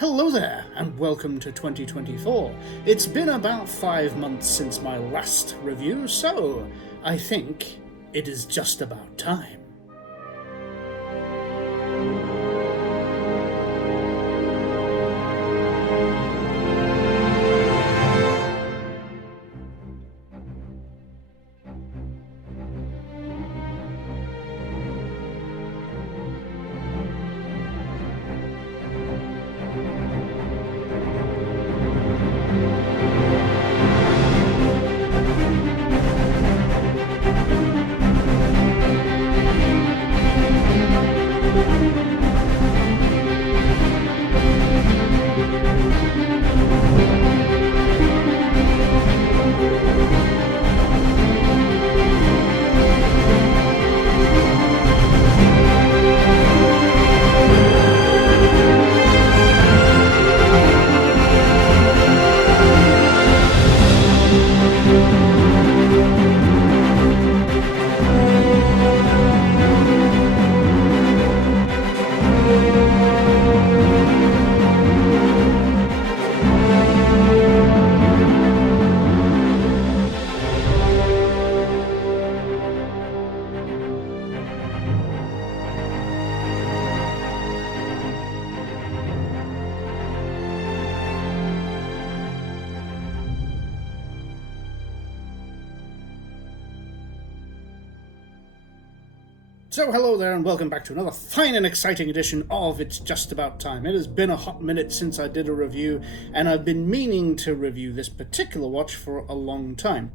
Hello there, and welcome to 2024. It's been about 5 months since my last review, so I think it is just about time. So hello there and welcome back to another fine and exciting edition of It's Just About Time. It has been a hot minute since I did a review, and I've been meaning to review this particular watch for a long time.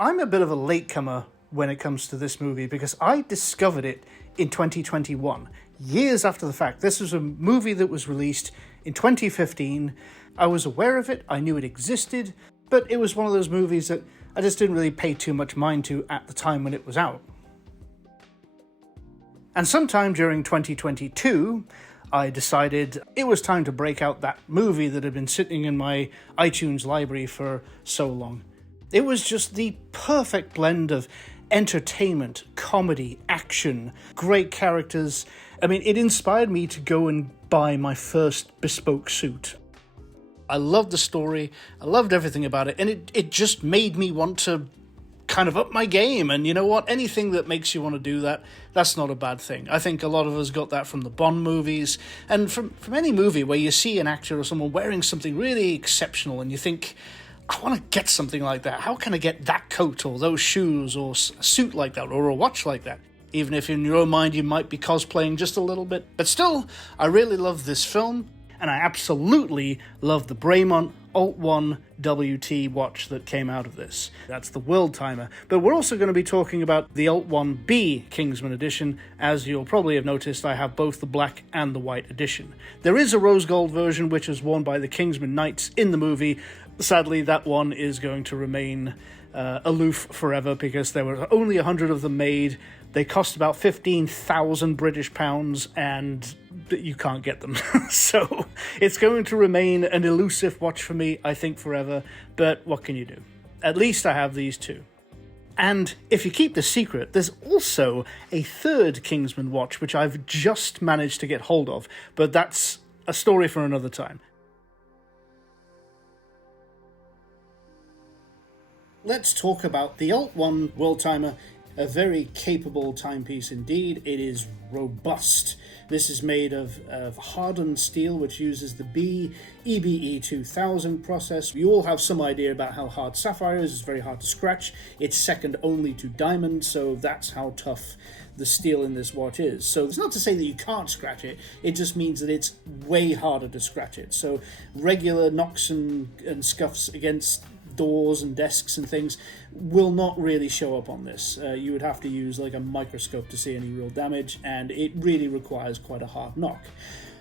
I'm a bit of a latecomer when it comes to this movie because I discovered it in 2021, years after the fact. This was a movie that was released in 2015. I was aware of it, I knew it existed, but it was one of those movies that I just didn't really pay too much mind to at the time when it was out. And sometime during 2022, I decided it was time to break out that movie that had been sitting in my iTunes library for so long. It was just the perfect blend of entertainment, comedy, action, great characters. I mean, it inspired me to go and buy my first bespoke suit. I loved the story, I loved everything about it, and it just made me want to kind of up my game. And you know what? Anything that makes you want to do that, that's not a bad thing. I think a lot of us got that from the Bond movies, and from any movie where you see an actor or someone wearing something really exceptional and you think, I want to get something like that. How can I get that coat or those shoes or a suit like that or a watch like that? Even if in your own mind you might be cosplaying just a little bit. But still, I really love this film, and I absolutely love the Bremont Alt1-WT watch that came out of this. That's the world timer. But we're also going to be talking about the Alt1-B Kingsman edition. As you'll probably have noticed, I have both the black and the white edition. There is a rose gold version which is worn by the Kingsman Knights in the movie. Sadly, that one is going to remain aloof forever because there were only 100 of them made. They cost about 15,000 British pounds and you can't get them. So it's going to remain an elusive watch for me, I think, forever. But what can you do? At least I have these two. And if you keep the secret, there's also a third Kingsman watch which I've just managed to get hold of. But that's a story for another time. Let's talk about the Alt1 World Timer, a very capable timepiece indeed. It is robust. This is made of hardened steel, which uses the B EBE 2000 process. You all have some idea about how hard sapphire is. It's very hard to scratch. It's second only to diamond, so that's how tough the steel in this watch is. So it's not to say that you can't scratch it, it just means that it's way harder to scratch it. So regular knocks and scuffs against doors and desks and things will not really show up on this. You would have to use like a microscope to see any real damage, and it really requires quite a hard knock.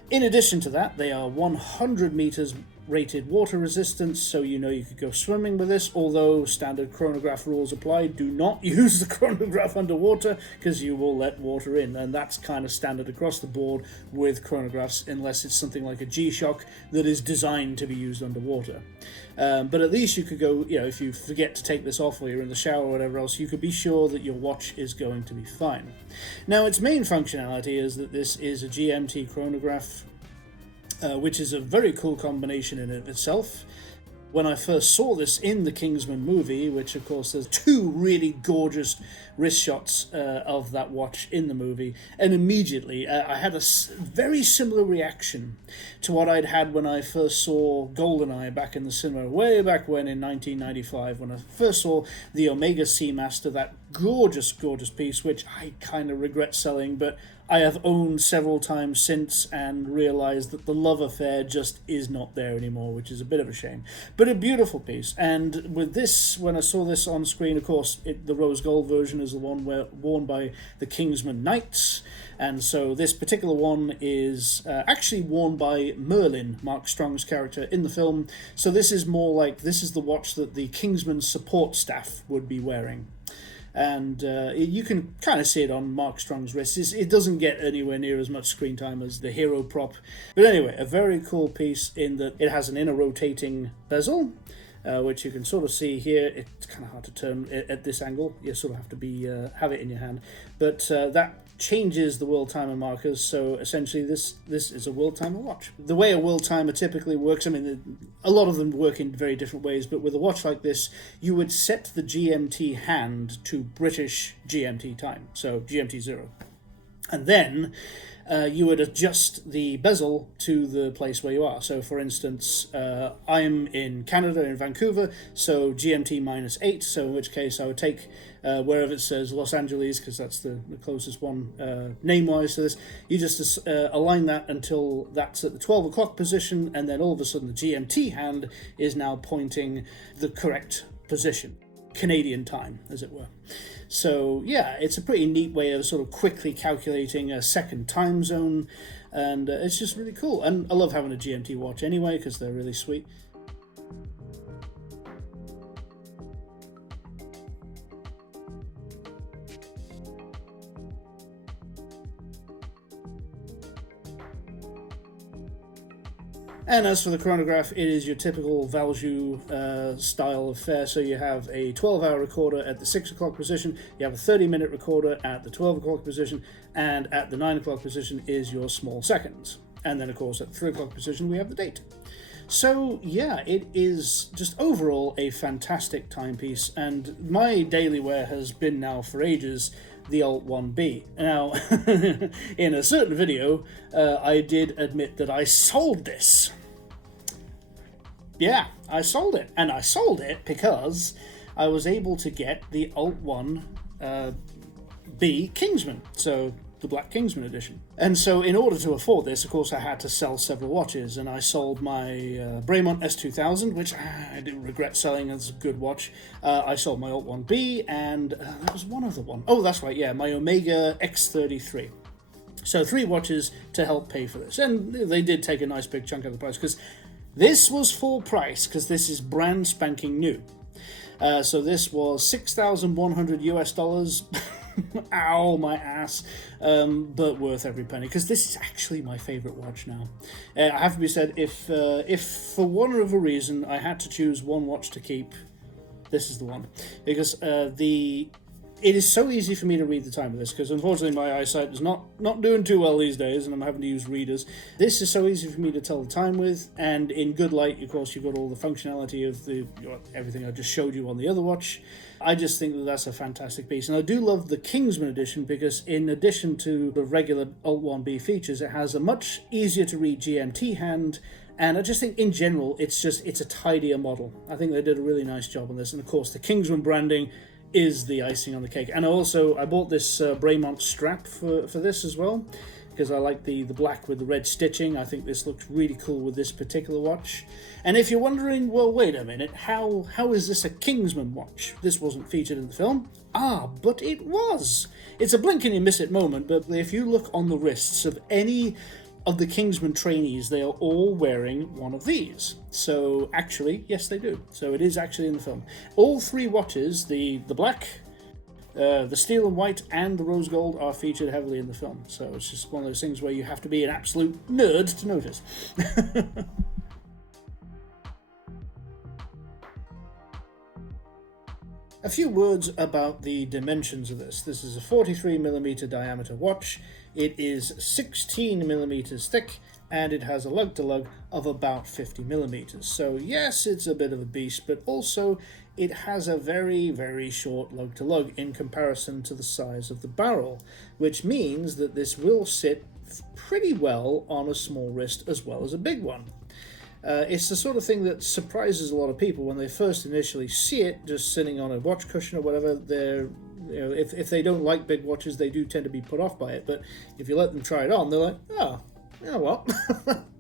In addition to that, they are 100 meters rated water resistance, so you know you could go swimming with this, although standard chronograph rules apply. Do not use the chronograph underwater because you will let water in, and that's kind of standard across the board with chronographs, unless it's something like a G-Shock that is designed to be used underwater. But at least you could go, if you forget to take this off or you're in the shower or whatever else, you could be sure that your watch is going to be fine. Now, its main functionality is that this is a GMT chronograph, which is a very cool combination in of itself. When I first saw this in the Kingsman movie, which of course there's two really gorgeous wrist shots of that watch in the movie, and immediately I had a very similar reaction to what I'd had when I first saw GoldenEye back in the cinema, way back when in 1995, when I first saw the Omega Seamaster, that gorgeous, gorgeous piece, which I kind of regret selling, but I have owned several times since and realized that the love affair just is not there anymore, which is a bit of a shame. But a beautiful piece. And with this, when I saw this on screen, of course, the rose gold version is the one worn by the Kingsman Knights. And so this particular one is actually worn by Merlin, Mark Strong's character in the film. So this is more like, this is the watch that the Kingsman support staff would be wearing. And you can kind of see it on Mark Strong's wrists. It doesn't get anywhere near as much screen time as the Hero prop. But anyway, a very cool piece in that it has an inner rotating bezel, which you can sort of see here. It's kind of hard to turn at this angle. You sort of have to have it in your hand. But that changes the world timer markers, so essentially this is a world timer watch. The way a world timer typically works, I mean, a lot of them work in very different ways, but with a watch like this, you would set the GMT hand to British GMT time, so GMT 0. And then you would adjust the bezel to the place where you are. So for instance, I'm in Canada, in Vancouver, so GMT -8, so in which case I would take wherever it says Los Angeles, because that's the closest one name-wise to this. You just align that until that's at the 12 o'clock position, and then all of a sudden the GMT hand is now pointing the correct position. Canadian time, as it were. So yeah, it's a pretty neat way of sort of quickly calculating a second time zone, and it's just really cool. And I love having a GMT watch anyway, because they're really sweet. And as for the chronograph, it is your typical Valjoux style affair. So you have a 12-hour recorder at the 6 o'clock position, you have a 30-minute recorder at the 12 o'clock position, and at the 9 o'clock position is your small seconds. And then, of course, at the 3 o'clock position, we have the date. So, yeah, it is just overall a fantastic timepiece, and my daily wear has been now for ages the Alt1-B. Now, in a certain video, I did admit that I sold this. Yeah, I sold it. And I sold it because I was able to get the Alt1-B Kingsman. So, the Black Kingsman edition. And so in order to afford this, of course, I had to sell several watches, and I sold my Bremont S2000, which I do regret selling as a good watch. I sold my Alt1-B, and there was one other one. Oh, that's right, yeah, my Omega X33. So 3 watches to help pay for this, and they did take a nice big chunk of the price, because this was full price, because this is brand spanking new. So this was $6,100 US. Ow, my ass. But worth every penny, because this is actually my favorite watch now. I have to be said, if for one or other reason I had to choose one watch to keep, this is the one, because it is so easy for me to read the time of this, because unfortunately my eyesight is not doing too well these days, and I'm having to use readers. This is so easy for me to tell the time with, and in good light, of course, you've got all the functionality of everything I just showed you on the other watch. I just think that that's a fantastic piece, and I do love the Kingsman edition, because in addition to the regular Alt1-B features, it has a much easier to read GMT hand, and I just think in general it's a tidier model. I think they did a really nice job on this, and of course the Kingsman branding is the icing on the cake. And I bought this Bremont strap for this as well, because I like the black with the red stitching. I think this looks really cool with this particular watch. And if you're wondering, well, wait a minute, how is this a Kingsman watch? This wasn't featured in the film. But it was. It's a blink and you miss it moment, but if you look on the wrists of any of the Kingsman trainees, they are all wearing one of these. So actually, yes, they do. So it is actually in the film. All three watches, the black, the steel and white, and the rose gold, are featured heavily in the film. So it's just one of those things where you have to be an absolute nerd to notice. A few words about the dimensions of this. This is a 43mm diameter watch. It is 16mm thick, and it has a lug-to-lug of about 50mm. So yes, it's a bit of a beast, but also it has a very, very short lug-to-lug in comparison to the size of the barrel, which means that this will sit pretty well on a small wrist as well as a big one. It's the sort of thing that surprises a lot of people when they first initially see it just sitting on a watch cushion or whatever. They're, if they don't like big watches, they do tend to be put off by it. But if you let them try it on, they're like, oh, you know what?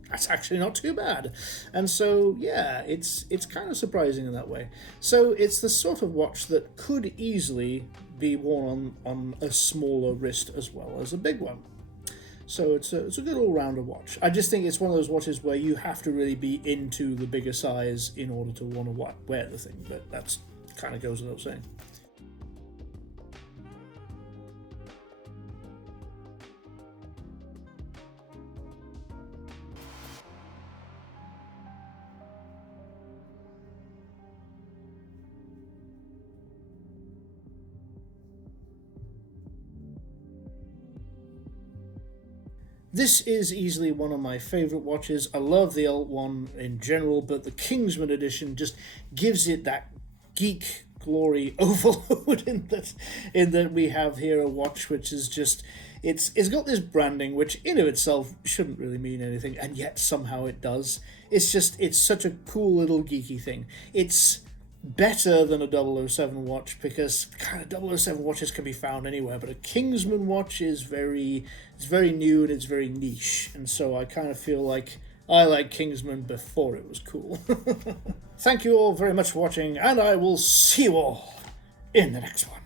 That's actually not too bad. And so, yeah, it's kind of surprising in that way. So it's the sort of watch that could easily be worn on a smaller wrist as well as a big one. So it's a good all-rounder watch. I just think it's one of those watches where you have to really be into the bigger size in order to want to wear the thing, but that's kind of goes without saying. This is easily one of my favourite watches. I love the Alt1 in general, but the Kingsman edition just gives it that geek glory overload in that we have here a watch which is just, it's got this branding which in of itself shouldn't really mean anything, and yet somehow it does. It's such a cool little geeky thing. It's better than a 007 watch because kind of 007 watches can be found anywhere, but a Kingsman watch is very new and it's very niche, and so I kind of feel like I like Kingsman before it was cool. Thank you all very much for watching, and I will see you all in the next one.